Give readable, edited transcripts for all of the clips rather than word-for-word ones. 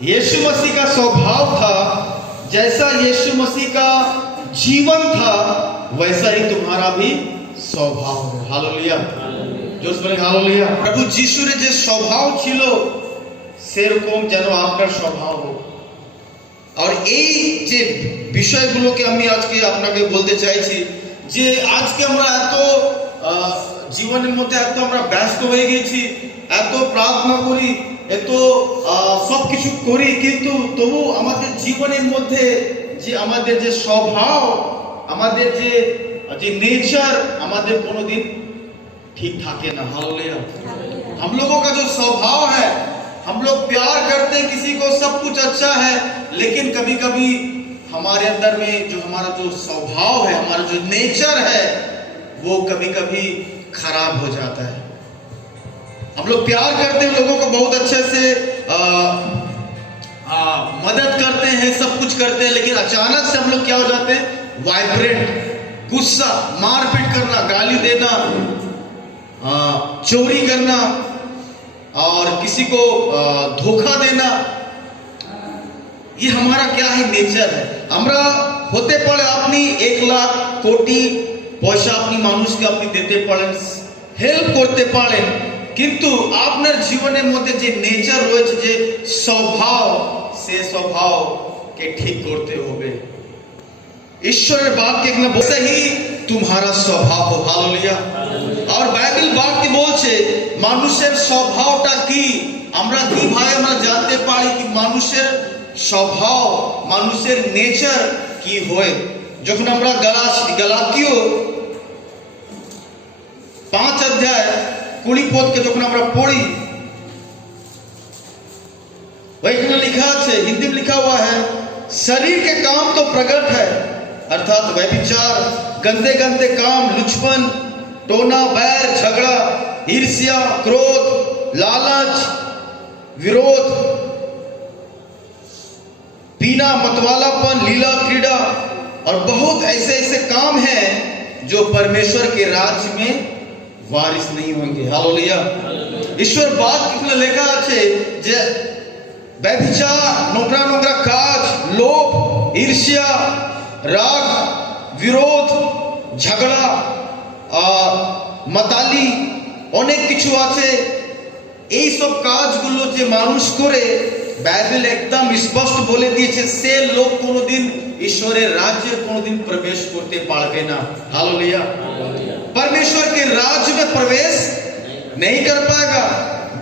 यीशु मसीह का स्वभाव था, जैसा यीशु मसीह का जीवन था वैसा ही तुम्हारा भी स्वभाव है। हालेलुया, जोर से बोले हालेलुया। प्रभु যিশুর যে স্বভাব ছিল সেরকম যেন আপনার স্বভাব হোক। আর এই যে বিষয়গুলোকে আমি আজকে আপনাকে বলতে চাইছি যে আজকে আমরা এত জীবনের মধ্যে এত আমরা ব্যস্ত হয়ে গেছি, এত প্রার্থনা করি, এত সবকিছু করি, কিন্তু তবু আমাদের জীবনের মধ্যে যে আমাদের যে স্বভাব, আমাদের যে नेचर আমাদের কোনোদিন ठीक থাকে না। हालेलुया। हम लोगों का जो स्वभाव है, हम लोग प्यार करते हैं किसी को, सब कुछ अच्छा है, लेकिन कभी कभी हमारे अंदर में जो हमारा जो स्वभाव है, हमारा जो नेचर है, वो कभी कभी खराब हो जाता है। हम लोग प्यार करते हैं लोगों को, बहुत अच्छे से मदद करते हैं, सब कुछ करते हैं, लेकिन अचानक से हम लोग क्या हो जाते हैं, वाइब्रेंट, गुस्सा, मारपीट करना, गाली देना, चोरी करना और किसी को धोखा देना, ये हमारा क्या है, नेचर है। আমরা হতে পারে আপনি 1 লাখ কোটি পয়সা আপনি মানুষকে আপনি দিতে পারেন, হেল্প করতে পারেন, কিন্তু আপনার জীবনের মধ্যে যে নেচার রয়েছে, যে স্বভাব, সে স্বভাবকে ঠিক করতে হবে। ঈশ্বরের বাক্য এখানে বলছে ही तुम्हारा स्वभाव हो। हालेलुया। और বাইবেল বাক্য বলছে মানুষের স্বভাবটা কি, আমরা কিভাবে আমরা জানতে পারি কি মানুষের স্বভাব, মানুষের নেচার কি হয়। যখন আমরা গলাতীয় 5 অধ্যায় 20 পদকে যখন আমরা পড়ি, वही लिखा है, हिंदी में लिखा हुआ है, शरीर के काम तो प्रकट है, अर्थात व्यभिचार, गंदे गंदे काम, लुचपन, टोना, बैर, झगड़ा, ईर्ष्या, क्रोध, लालच, विरोध, पीना, मतवालापन, लीला क्रीड़ा और बहुत ऐसे ऐसे काम हैं जो परमेश्वर के राज्य में वारिस नहीं होंगे। हालेलुया। ईश्वर बात कितने लेखा আছে যে ব্যভিচার, নোংরা নোংরা কাজ, লোভ, ঈর্ষ্যা, রাগ, বিরোধ, ঝগড়া, মাতালি, অনেক কিছু আছে। এই সব কাজগুলো যে মানুষ করে, বাইবেল একদম স্পষ্ট বলে দিয়েছে সে লোক কোনোদিন ঈশ্বরের রাজ্যে কোনোদিন প্রবেশ করতে পারবে না। हालेलुया। परमेश्वर के राज्य में प्रवेश नहीं कर पाएगा।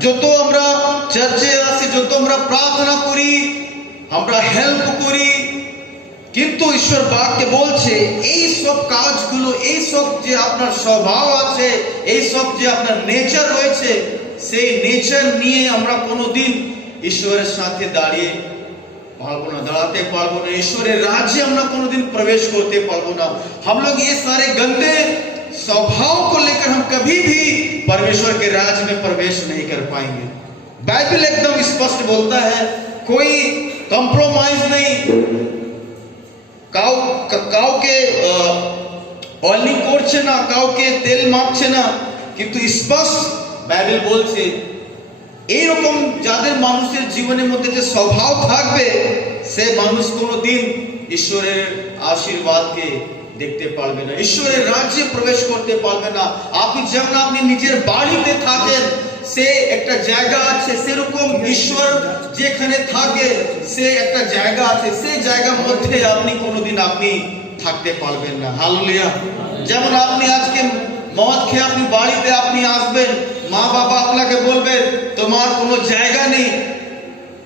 যত আমরা চার্চে আসি, যত আমরা প্রার্থনা করি, আমরা হেল্প করি, কিন্তু ঈশ্বর বাক্যে বলছে এই সব কাজগুলো, এই সব যে আপনার স্বভাব আছে, এই সব যে আপনার নেচার রয়েছে, সেই নেচার নিয়ে আমরা কোনোদিন ঈশ্বরের সাথে দাঁড়িয়ে পারবো না, দাঁড়াতে পারবো না, ঈশ্বরের রাজ্যে আমরা কোনোদিন प्रवेश করতে পারবো না। हम लोग ये सारे गंदे स्वभाव को लेकर हम कभी भी परमेश्वर के राज्य में प्रवेश नहीं कर पाएंगे। बाइबल एकदम स्पष्ट बोलता है, कोई कॉम्प्रोमाइज नहीं, কাউকে অলি করছে না, কাউকে তেল মাখছে না, কিন্তু স্পষ্ট বাইবেল বলছে এইরকম যাদের মানুষের জীবনের মধ্যে যে স্বভাব থাকবে, সে মানুষ কোনোদিন ঈশ্বরের আশীর্বাদকে দেখতে পারবে না, ঈশ্বরের রাজ্যে প্রবেশ করতে পারবে না। আপনি যেমন আপনি নিজের বাড়িতে থাকেন, সে একটা জায়গা আছে, সেরকম ঈশ্বর যেখানে থাকে সে একটা জায়গা আছে, সেই জায়গার মধ্যে আপনি কোনোদিন আপনি থাকতে পারবেন না। হালেলুয়া। যেমন আপনি আজকে মদ খেয়ে আপনি বাড়িতে আপনি আসবেন, মা বাবা আপনাকে বলবে তোমার কোনো জায়গা নেই,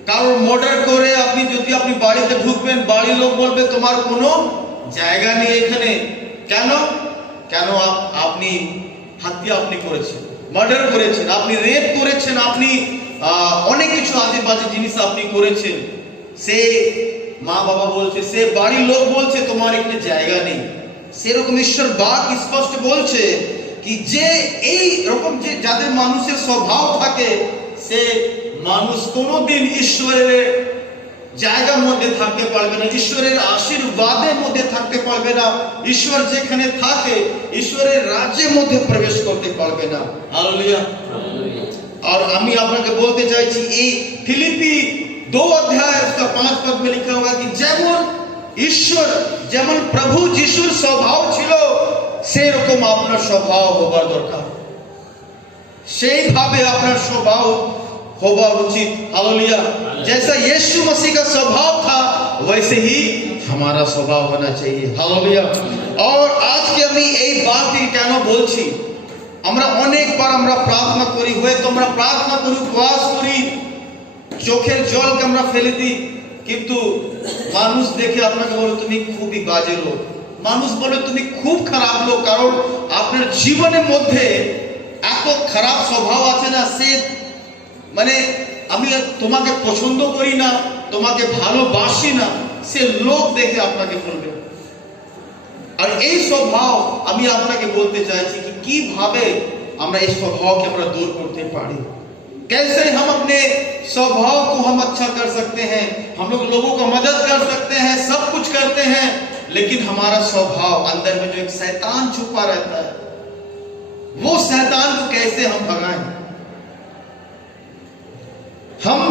কারোর মর্ডার করে আপনি যদি আপনি বাড়িতে ঢুকবেন, বাড়ির লোক বলবে তোমার কোনো জায়গা নেই এখানে। কেন? কেন আপনি হত্যা আপনি করেছেন, মার্ডার করেছেন, আপনি রেপ করেছেন, আপনি অনেক কিছু আজে বাজে জিনিস আপনি করেছেন। সে মা বাবা বলছে, সে বাড়ির লোক বলছে তোমার এখানে জায়গা নেই। সেরকম ঈশ্বর বাক্য স্পষ্ট বলছে কি যে এই রকম যে যাদের মানুষের স্বভাব থাকে, সে মানুষ কোনোদিন ঈশ্বরের জায়গার মধ্যে থাকতে পারবে না, ঈশ্বরের আশীর্বাদের মধ্যে থাকতে পারবে না, ঈশ্বর যেখানে থাকে ঈশ্বরের রাজ্যের মধ্যে প্রবেশ করতে পারবে না। हालेलुया। और আমি আপনাকে বলতে চাইছি এই ফিলিপি 2 অধ্যায় का 5 पद में लिखा हुआ कि যেমন ঈশ্বর যেমন প্রভু যিশুর স্বভাব ছিল সেরকম আপনার স্বভাব হবার দরকার, সেইভাবে আপনার স্বভাব होगा उचित। हालेलुया। जैसा यीशु मसीह का स्वभाव था वैसे ही हमारा स्वभाव होना चाहिए। हालेलुया। और आज के আমি এই বাতটি কেন বলছি, আমরা অনেকবার আমরা প্রার্থনা করি, হয়তো আমরা প্রার্থনা করি, উপবাস করি, চোখের জলকে আমরা ফেলে দিই, কিন্তু মানুষ দেখে আপনাকে বলে তুমি খুবই বাজে লোক, মানুষ বলে তুমি খুব খারাপ লোক, কারণ আপনার জীবনের মধ্যে এত খারাপ স্বভাব আছে না, সে মানে আমি তোমাকে পছন্দ করি না, তোমাকে ভালোবাসি না, সে লোক দেখে আপনাকে বলবে। আর এই স্বভাব আমি আপনাকে বলতে চাইছি कि কিভাবে আমরা এই স্বভাবকে আমরা दूर করতে পারি, कैसे हम अपने स्वभाव को हम अच्छा कर सकते हैं। हम लोग लोगों को मदद कर सकते हैं, सब कुछ करते हैं, लेकिन हमारा स्वभाव अंदर में जो एक शैतान छुपा रहता है, वो शैतान को कैसे हम भगाएं। हम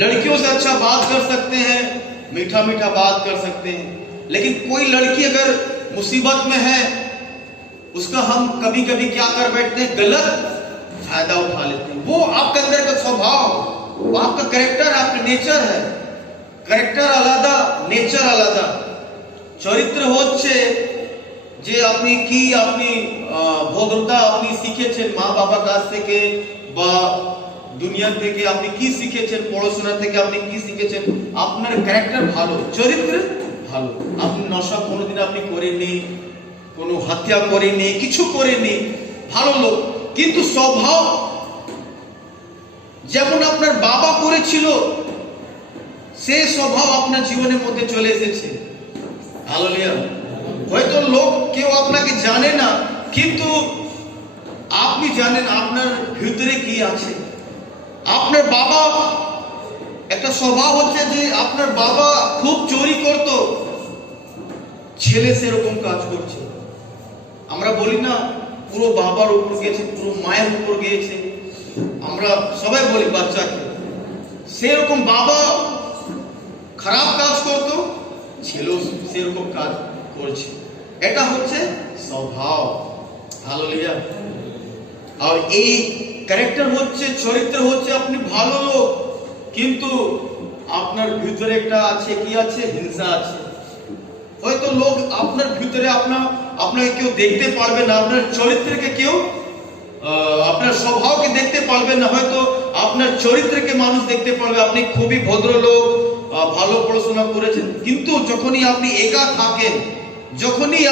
लड़कियों से अच्छा बात कर सकते हैं, मीठा मीठा बात कर सकते हैं, लेकिन कोई लड़की अगर मुसीबत में है उसका हम कभी कभी क्या कर बैठते हैं, गलत फायदा उठा लेते हैं। वो आपके अंदर का स्वभाव, वो आपका कैरेक्टर, आपका नेचर है। कैरेक्टर আলাদা, নেচার আলাদা। চরিত্র হচ্ছে যে আপনি কি আপনি ভদ্রতা আপনি শিখেছেন মা বাবার কাছ থেকে বা দুনিয়া থেকে, আপনি কি শিখেছেন, পড়াশোনা থেকে আপনি কি শিখেছেন, আপনার ক্যারেক্টার ভালো, চরিত্র ভালো। আপনি নশা কোনোদিন আপনি করেননি, কোনো হত্যা করেননি, কিছু করেননি, ভালো লোক, কিন্তু স্বভাব যেমন আপনার বাবা করেছিল সেই স্বভাব আপনার জীবনের মধ্যে চলে এসেছে। হালেলুয়া। হয়তো লোক কেউ আপনাকে জানে না, কিন্তু আপনি জানেন আপনার ভিতরে কি আছে। আপনার বাবা একটা স্বভাব হচ্ছে যে আপনার বাবা খুব চুরি করত, ছেলে সেরকম কাজ করছে। আমরা বলি না পুরো বাবার উপর গিয়েছে, পুরো মায়ের উপর গিয়েছে, আমরা সবাই বলি বাচ্চাকে, সেরকম বাবা খারাপ কাজ করত, ছেলেও সেরকম কাজ করছে। এটা হচ্ছে স্বভাব। হালেলুয়া। আর এই ক্যারেক্টার হচ্ছে, চরিত্র হচ্ছে আপনি ভালো লোক, কিন্তু আপনার ভিতরে একটা আছে, কি আছে, হিংসা আছে। হয়তো লোক আপনার ভিতরে আপনাকে কেউ দেখতে পারবে না, আপনার চরিত্রকে কেউ আপনার স্বভাবকে দেখতে পারবে না, হয়তো আপনার চরিত্রকে মানুষ দেখতে পারবে আপনি খুবই ভদ্রলোক, ভালো পড়াশোনা করেছেন, কিন্তু যখনই আপনি একা থাকেন, যখনই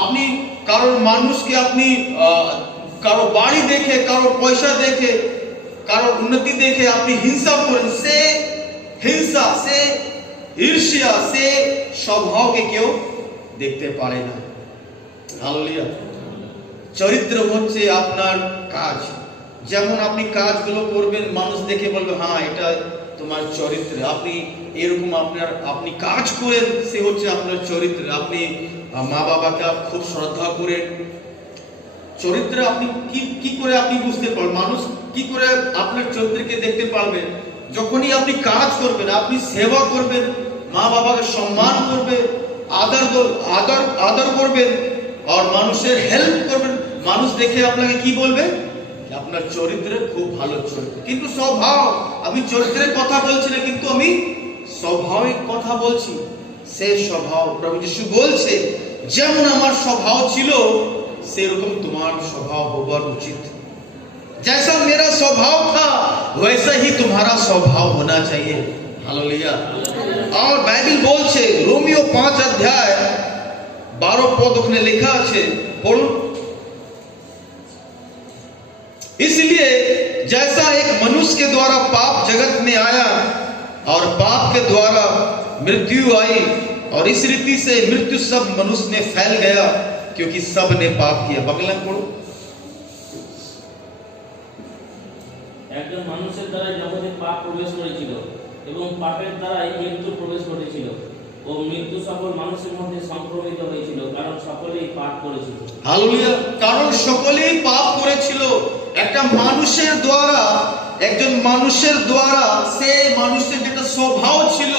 আপনি কারোর মানুষকে আপনি কারো বাড়ি দেখে, কারো পয়সা দেখে, কারো উন্নতি দেখে আপনি হিংসা করেন, সে হিংসা, সে ঈর্ষা, সে স্বভাবকে কেউ দেখতে পারে না। হালেলুয়া। চরিত্র হচ্ছে আপনার কাজ, যেমন আপনি কাজগুলো করবেন, মানুষ দেখে বলবে হ্যাঁ এটা তোমার চরিত্র, আপনি এরকম আপনি কাজ করেন, সে হচ্ছে আপনার চরিত্র। আপনি মা বাবাকে খুব শ্রদ্ধা করেন, চরিত্র আপনি কি করে আপনি বুঝতে পারবেন, মানুষ কি করে আপনার চরিত্রকে দেখতে পারবেন, যখনই আপনি কাজ করবেন, আপনি সেবা করবেন, মা বাবাকে সম্মান করবেন, আদর করবেন, আর মানুষের হেল্প করবেন, মানুষ দেখে আপনাকে কি বলবে, আপনার চরিত্র খুব ভালো চরিত্র। কিন্তু স্বভাব, আমি চরিত্রের কথা বলছি না, কিন্তু আমি স্বভাবের কথা বলছি। সে স্বভাব প্রভু যিশু বলছে যেমন আমার স্বভাব ছিল সেরকম তোমার স্বভাব হবার উচিত। जैसा मेरा स्वभाव था वैसा ही तुम्हारा स्वभाव होना चाहिए। हालेलुया। और बाइबल बोलছে रोमियो 5 अध्याय 12 पद ওখানে লেখা আছে, পড়ুন। इसलिए जैसा एक मनुष्य के द्वारा पाप जगत में आया और पाप के द्वारा मृत्यु आई, और इस रीति से मृत्यु सब मनुष्य में फैल गया क्योंकि सब ने पाप किया। बगला पढ़ो। একজন মানুষের দ্বারা জগতে পাপ প্রবেশ করেছিল এবং পাপের দ্বারাই মৃত্যু প্রবেশ ঘটেছিল, ও মৃত্যু সকল মানুষের মধ্যে সংক্রমিত হয়েছিল, কারণ সকলেই পাপ করেছিল। হালেলুয়া। কারণ সকলেই পাপ করেছিল। একটা মানুষের দ্বারা একজন মানুষের দ্বারা সে মানুষের যেটা স্বভাব ছিল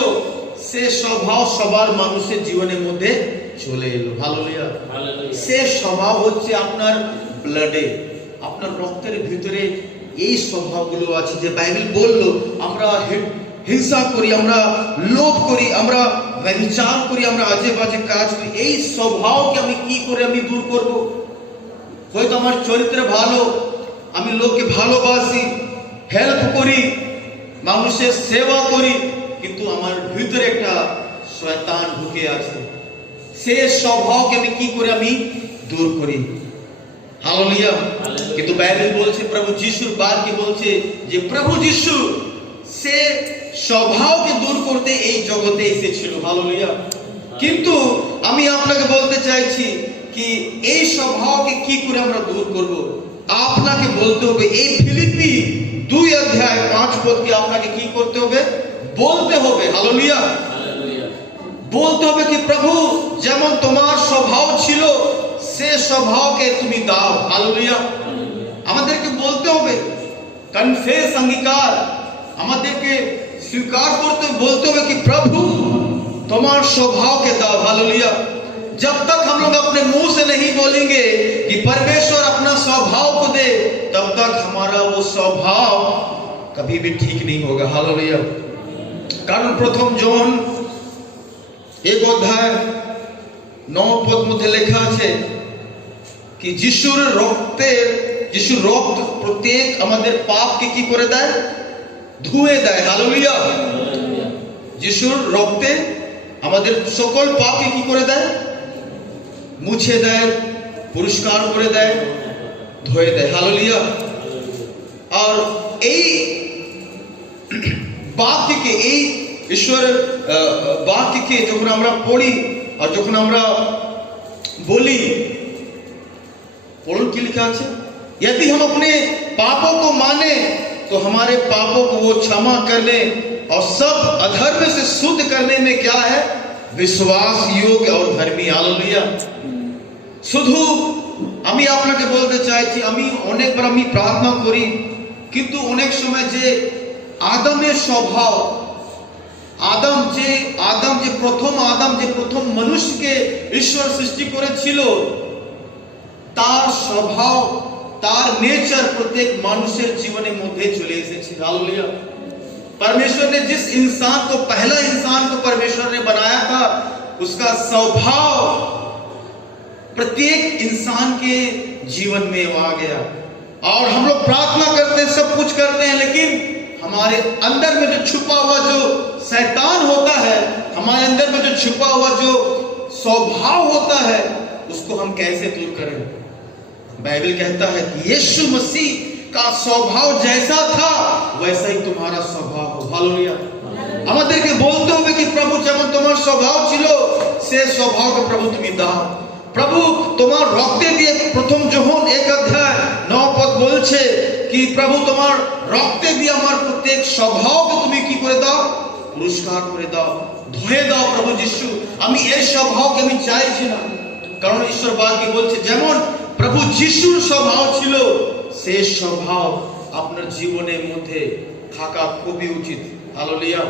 সে স্বভাব সবার মানুষের জীবনের মধ্যে চলে এলো। হালেলুয়া। হালেলুয়া। সে স্বভাব হচ্ছে আপনার ব্লাডে, আপনার রক্তের ভিতরে এই স্বভাবগুলো আছে যে বাইবেল বললো আমরা হিংসা করি, আমরা লোভ করি, আমরা ব্যভিচার করি, আমরা আজে বাজে কাজ করি। এই স্বভাবকে আমি কি করে আমি দূর করব? হয়তো আমার চরিত্র ভালো, আমি লোককে ভালোবাসি, হেল্প করি, মানুষের সেবা করি, কিন্তু আমার ভিতরে একটা শয়তান ঢুকে আছে। সে স্বভাবকে আমি কি করে আমি দূর করি? হালেলুয়া। কিন্তু বাইবেল বলছে, প্রভু যিশুর বাক্য বলছে যে প্রভু যিশু সে স্বভাবকে দূর করতে এই জগতে এসেছিল। হালেলুয়া। কিন্তু আমি আপনাকে বলতে চাইছি কি এই স্বভাবকে কি করে আমরা দূর করব? আপনাকে বলতে হবে এই ফিলিপি 2:5 আপনাকে কি করতে হবে? বলতে হবে। হালেলুয়া। হালেলুয়া। বলতে হবে কি প্রভু যেমন তোমার স্বভাব ছিল সে স্বভাবকে তুমি দাও। হালেলুয়া। আমাদেরকে বলতে হবে, কনফেস, अंगीकार, আমাদেরকে স্বীকার করতে বলতে হবে कि प्रभु তোমার স্বভাবকে দাও। हालेलुया। जब तक हम लोग अपने मुंह से नहीं बोलेंगे कि परमेश्वर अपना स्वभाव को दे, तब तक हमारा वो स्वभाव कभी भी ठीक नहीं होगा। हालेलुया। কারণ প্রথম জন 1:9 মধ্যে লেখা আছে कि যিশুর রক্ত প্রত্যেক আমাদের পাপকে কি করে দেয়? ধুয়ে দেয়। হালেলুয়া। যিশুর রক্তে আমাদের সকল পাপকে কি করে দেয়? মুছে দেয়, পরিষ্কার করে দেয়, ধুয়ে দেয়। হালেলুয়া। আর এই বাক্যকে, এই ঈশ্বরের বাক্যকে যখন আমরা পড়ি আর যখন আমরা বলি, पढ़ो क्या लिखा है? यदि हम अपने पापों को माने तो हमारे पापों को वो क्षमा करने और सब अधर्म से शुद्ध करने में क्या है? विश्वास योग्य और धर्मी। हालेलुया। শুধু আমি আপনাকে বলতে চাইছি, আমি অনেকবার আমি প্রার্থনা করি, কিন্তু অনেক সময় যে আদমের স্বভাব, আদম যে প্রথম মানুষকে ঈশ্বর সৃষ্টি করেছিল, তার স্বভাব, তার नेचर प्रत्येक মানুষের জীবনের মধ্যে চলে এসেছে। हालेलुया। परमेश्वर ने जिस इंसान को, पहला इंसान को परमेश्वर ने बनाया था, उसका स्वभाव प्रत्येक इंसान के जीवन में आ गया। और हम लोग प्रार्थना करते हैं, सब कुछ करते हैं, लेकिन हमारे अंदर में जो छुपा हुआ जो शैतान होता है, हमारे अंदर में जो छुपा हुआ जो स्वभाव होता है, उसको हम कैसे दूर करें? बाइबल कहता है कि यीशु मसीह का स्वभाव जैसा था वैसा ही तुम्हारा स्वभाव हो। हालेलुया। আমাদেরকে বলতে হবে কি প্রভু যেমন তোমার স্বভাব ছিল সে স্বভাবকে প্রভু তুমি দাও। প্রভু তোমার রক্তে দিয়ে, প্রথম যোহন 1:9 বলছে কি প্রভু তোমার রক্তে দিয়ে আমার প্রত্যেক স্বভাবকে তুমি কি করে দাও? পরিষ্কার করে দাও, ধুয়ে দাও। প্রভু যিশু আমি এই স্বভাবকে আমি চাইছি না, কারণ ঈশ্বর বাক্যে বলছে যেমন প্রভু যিশুর স্বভাব ছিল সে স্বভাব আপনার জীবনের মধ্যে থাকা খুবই উচিত। हालेलुया।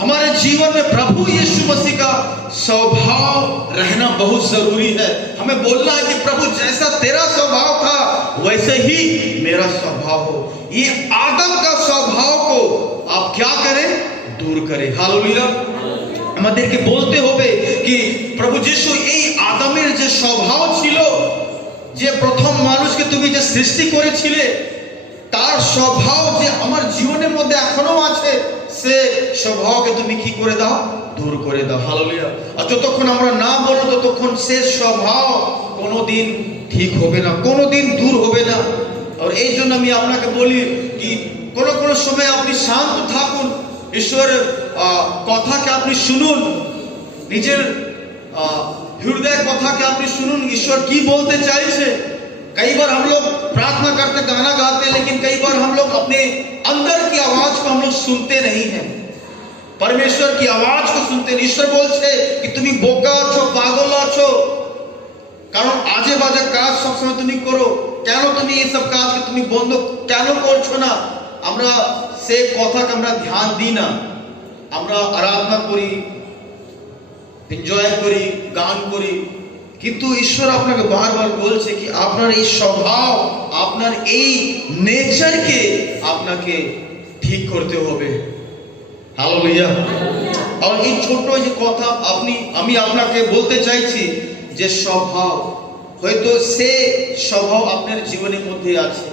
हमारे जीवन में प्रभु यीशु मसीह का स्वभाव रहना बहुत जरूरी है। हमें बोलना है कि प्रभु जैसा तेरा स्वभाव था वैसे ही मेरा स्वभाव हो। ये आदम का स्वभाव को आप क्या करें? दूर करें। हालेलुया। আমাদেরকে বলতে হবে কি প্রভু যিশু এই আদমের যে স্বভাব ছিল, যে প্রথম মানুষকে তুমি যে সৃষ্টি করেছিলে, তার স্বভাব যে আমার জীবনের মধ্যে এখনো আছে, সে স্বভাবকে তুমি কি করে দাও? দূর করে দাও। হালেলুয়া। আর যতক্ষণ আমরা না বলবো ততক্ষণ সে স্বভাব কোনোদিন ঠিক হবে না, কোনোদিন দূর হবে না। আর এই জন্য আমি আপনাকে বলি কি কোন সময় আপনি শান্ত থাকুন, ঈশ্বরের কথাকে আপনি শুনুন, নিজের हृदय कथा के आपने सुनून ईश्वर की बोलते चाहे। कई बार हम लोग प्रार्थना करते, गाना गाते, लेकिन कई बार हम लोग अपने अंदर की आवाज को हम लोग सुनते नहीं हैं, परमेश्वर की आवाज को सुनते नहीं। ईश्वर बोलते कि तुम बोका आछो, पागल आछो, कारण आजे बाजे काज सब समय तुम करो, केन तुम ये सब काज के तुम बंद केन करछो ना? আমরা সে কথাকে আমরা ধ্যান দিই না, আমরা আরাধনা করি, এনজয় করি, গান করি, কিন্তু ঈশ্বর আপনাকে বারবার বলছে কি আপনার এই স্বভাব, আপনার এই নেচারকে আপনাকে ঠিক করতে হবে। হালেলুয়া। আর এই ছোট্ট যে কথা আমি আপনাকে বলতে চাইছি যে স্বভাব, হয়তো সে স্বভাব আপনার জীবনের মধ্যে আছে,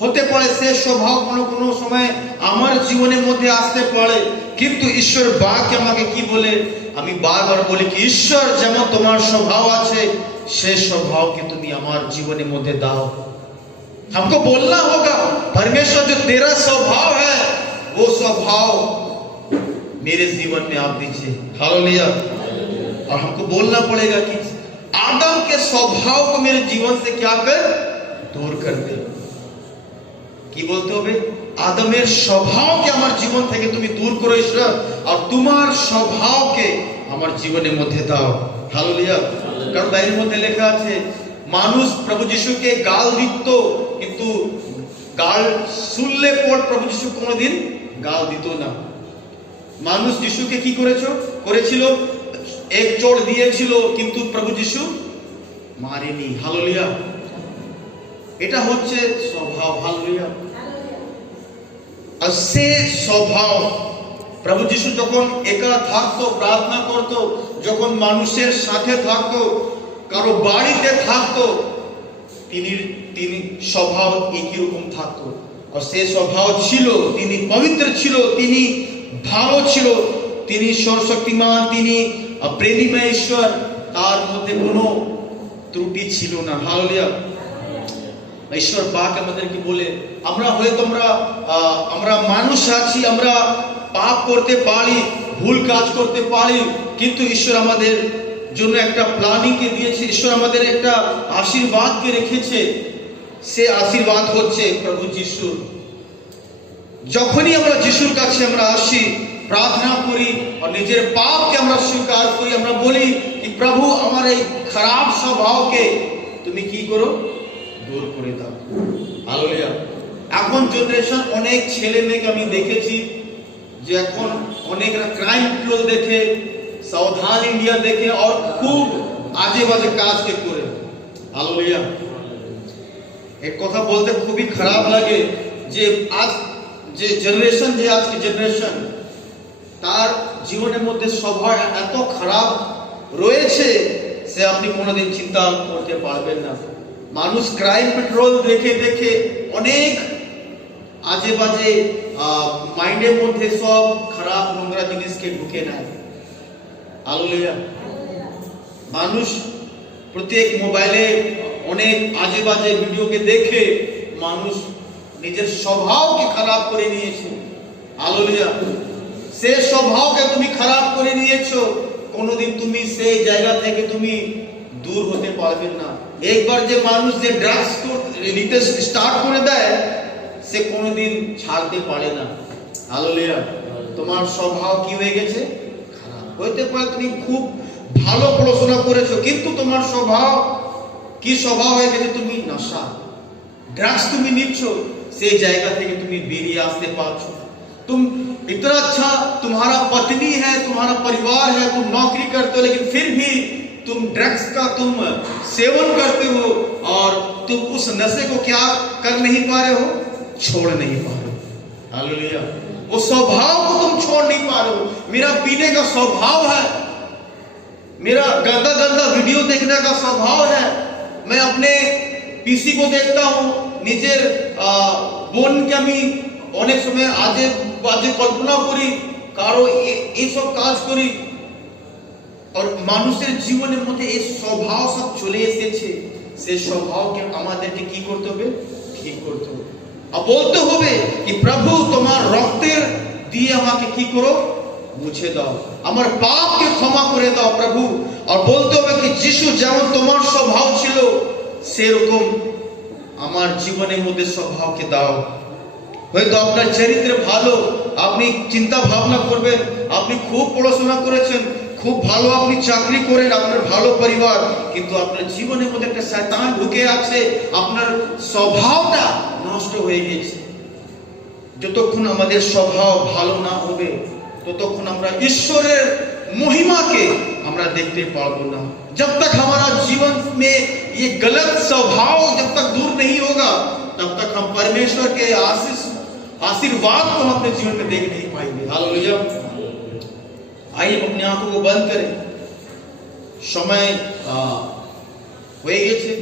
হতে পারে সে স্বভাব কোনো সময় আমার জীবনের মধ্যে আসতে পারে, কিন্তু ঈশ্বর বাক্য আমাকে কি বলে, আমি বারবার বলি কি ঈশ্বর যেমন তোমার স্বভাব আছে সে स्वभाव के तुम्हें हमारे जीवन में मध्य दाओ। हमको बोलना होगा परमेश्वर जो तेरा स्वभाव है वो स्वभाव मेरे जीवन में आप दीजिए। हालेलुया। और हमको बोलना पड़ेगा कि आदम के स्वभाव को मेरे जीवन से क्या कर दूर कर दे। কি বলতে হবে? আদমের স্বভাবকে আমার জীবন থেকে তুমি দূর করো ঈশ্বর, আর তোমার স্বভাবকে আমার জীবনের মধ্যে দাও। হালেলুয়া। কারণ বাইবেলের মধ্যে লেখা আছে মানুষ প্রভু যিশুকে গাল দিত, কিন্তু গাল শুনলে পর প্রভু যিশু কোনোদিন গাল দিত না। মানুষ যিশুকে কি করেছিল? এক চোট দিয়েছিল, কিন্তু প্রভু যিশু মারেনি। হালেলুয়া। এটা হচ্ছে স্বভাব। হালেলুয়া। আর সে স্বভাব প্রভু যিশু যখন একা থাকতো, প্রার্থনা করতো, যখন মানুষের সাথে থাকতো, কারো বাড়িতে থাকতো, তিনি স্বভাব একই রকম থাকতো। আর সে স্বভাব ছিল, তিনি পবিত্র ছিল, তিনি ভালো ছিল, তিনি সর্বশক্তিমান, তিনি প্রেমময় ঈশ্বর, তার মধ্যে কোনো ত্রুটি ছিল না। হালেলুয়া। ঈশ্বর বাক্য আমাদেরকে বলে আমরা হয়তো আমরা মানুষ আছি, আমরা পাপ করতে পারি, ভুল কাজ করতে পারি, কিন্তু ঈশ্বর আমাদের জন্য একটা প্ল্যানিং কে দিয়েছে, ঈশ্বর আমাদের একটা আশীর্বাদকে রেখেছে। সে আশীর্বাদ হচ্ছে প্রভু যিশু। যখনই আমরা যিশুর কাছে আমরা আসি, প্রার্থনা করি আর নিজের পাপকে আমরা স্বীকার করি, আমরা বলি কি প্রভু আমার এই খারাপ স্বভাবকে তুমি কি করো, দূর করে দাও। হালেলুয়া। এখন জেনারেশন অনেক ছেলে মেয়েকে আমি দেখেছি যে এখন অনেকরা ক্রাইম পেট্রোল দেখে, সাবধান ইন্ডিয়া দেখে, আর খুব আজে বাজে কাজ কে করে। হালেলুয়া। এক কথা বলতে খুবই খারাপ লাগে যে আজ যে জেনারেশন, যে আজকে জেনারেশন, তার জীবনের মধ্যে স্বভাব এত খারাপ রয়েছে সে আপনি কোনোদিন চিন্তা করতে পারবেন না। মানুষ ক্রাইম পেট্রোল দেখে দেখে অনেক আজে বাজে মাইন্ডের মধ্যে সব খারাপ নোংরা জিনিসকে ঢুকে নেয়। হালেলুয়া। মানুষ প্রত্যেক মোবাইলে অনেক আজে বাজে ভিডিওকে দেখে মানুষ নিজের স্বভাবকে খারাপ করে নিয়েছে। হালেলুয়া। সে স্বভাবকে তুমি খারাপ করে নিয়েছো, কোনোদিন তুমি সেই জায়গা থেকে তুমি দূর হতে পারবে না। একবার যে মানুষ যে ড্রাগস নিতে স্টার্ট করে দেয় সে কোনোদিন ছাড়তে পারে না। হালেলুয়া। তোমার স্বভাব কি হয়ে গেছে? খারাপ। হইতে পারে তুমি খুব ভালো পড়াশোনা করেছো, কিন্তু তোমার স্বভাব কি স্বভাব হয়ে গেছে? তুমি নেশা, ড্রাগস তুমি নিচ্ছ, সেই জায়গা থেকে তুমি বেরিয়ে আসতে পারছো। तुम इतना अच्छा तुम्हारा पत्नी है, तुम्हारा परिवार है, तुम नौकरी करते हो, लेकिन फिर भी तुम ड्रग्स का तुम सेवन करते हो और तुम उस नशे को क्या कर नहीं पा रहे हो, छोड़ नहीं पा रहे हो। हालेलुया। वो स्वभाव को तुम छोड़ नहीं पा रहे हो। मेरा पीने का स्वभाव है, मेरा गंदा गंदा वीडियो देखने का स्वभाव है, मैं अपने पीसी को देखता हूँ, निजेर बोन के আমি অনেক সময় আজে বাজে কল্পনা করি, কারো এই সব কাজ করি, আর মানুষের জীবনের মধ্যে এই স্বভাব সব চলে এসেছে। সেই স্বভাবকে আমাদেরকে কি করতে হবে? ঠিক করতে হবে। আর বলতে হবে কি প্রভু তোমার রক্তের দিয়ে আমাকে কি করো, মুছে দাও, আমার পাপকে ক্ষমা করে দাও প্রভু। আর বলতে হবে কি যিশু যেমন তোমার স্বভাব ছিল সেরকম আমার জীবনের মধ্যে স্বভাবকে দাও। হয়তো আপনার চরিত্র ভালো, আপনি চিন্তা ভাবনা করবেন, আপনি খুব পড়াশোনা করেছেন, খুব ভালো আপনি চাকরি করেন, আপনার ভালো পরিবার, কিন্তু আপনার জীবনের মধ্যে একটা শয়তান ঢুকে আছে, আপনার স্বভাবটা নষ্ট হয়ে গেছে। যতক্ষণ আমাদের স্বভাব ভালো না হবে ততক্ষণ আমরা ঈশ্বরের महिमाকে আমরা দেখতে পাবো না। जब तक हमारा जीवन में ये गलत स्वभाव जब तक दूर नहीं होगा तब तक हम परमेश्वर के आशीर्वाद को हम अपने जीवन में देख नहीं पाएंगे। हालेलुया। आइए अपनी आंखों को बंद करें। समय হয়ে গেছে।